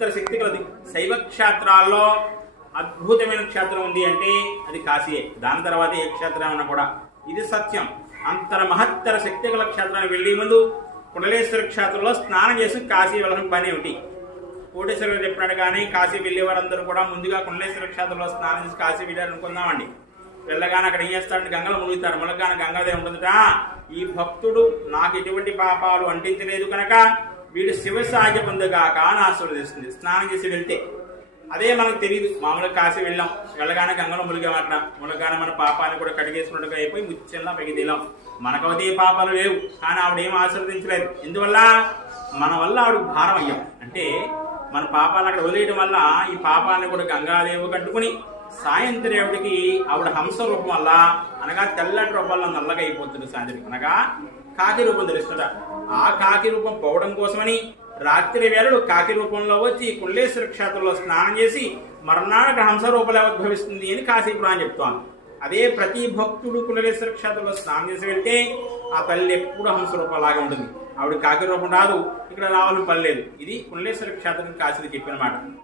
మహత్తర శక్తి కలది. శైవ క్షేత్రాల్లో అద్భుతమైన క్షేత్రం ఉంది అంటే అది కాశీయే. దాని తర్వాత ఏ క్షేత్రం ఉన్నా కూడా ఇది సత్యం. అంతర మహత్తర శక్తి గల క్షేత్రానికి వెళ్లే ముందు కుండలేశ్వర క్షేత్రంలో స్నానం చేసి కాశీ వెళ్ళడం పని ఏమిటి? కోటేశ్వరుడు చెప్పినట్టు కానీ కాశీ వెళ్లే వారందరూ కూడా ముందుగా కుండలేశ్వర క్షేత్రంలో స్నానం చేసి కాశీ వెళ్ళారు అనుకుందామండి. వెళ్ళగానే అక్కడ ఏం చేస్తారంటే గంగలో మునుగుతారు. మునగానే గంగాదే ఉంటుందట, ఈ భక్తుడు నాకు ఎటువంటి పాపాలు అంటించలేదు కనుక వీడు శివ సాధ్య పొందుగాక అని ఆశీర్వదిస్తుంది స్నానం చేసి వెళ్తే. అదే మనకు తెలియదు. మామూలుగా కాశీ వెళ్ళాం, వెళ్ళగానే గంగలో మునిగామట, మునగానే మన పాపాన్ని కూడా కడిగేసినట్టుగా అయిపోయి ముచ్చెల్లా పైకి తేలాం. మనకవతే పాపాలు లేవు, కానీ ఆవిడేం ఆశీర్వదించలేదు. ఎందువల్ల? మన వల్ల ఆవిడ భారం అయ్యాం. అంటే మన పాపాలను అక్కడ వదిలేయడం వల్ల ఈ పాపాన్ని కూడా గంగాదేవి కట్టుకుని సాయంత్రేవుడికి ఆవిడ హంస రూపం వల్ల, అనగా తెల్లటి రూపంలో నల్లగా అయిపోతుంది సాయంత్రం, అనగా కాకి రూపం తెలుస్తుంట. ఆ కాకి రూపం పోవడం కోసమని రాత్రి వేళలు కాకి రూపంలో వచ్చి కుండలేశ్వర క్షేత్రంలో స్నానం చేసి మర్నాడు అక్కడ హంస రూపంలో ఉద్భవిస్తుంది అని కాశీపురాణం చెప్తాను. అదే ప్రతి భక్తుడు కుండలేశ్వర క్షేత్రంలో స్నానం చేసి వెళ్తే ఆ తల్లి ఎప్పుడు హంస రూపంలాగా ఉంటుంది. ఆవిడ కాకి రూపం రాదు, ఇక్కడ రావాలని పని లేదు. ఇది కుండలేశ్వర క్షేత్రం కాశీలో చెప్పిన మాట.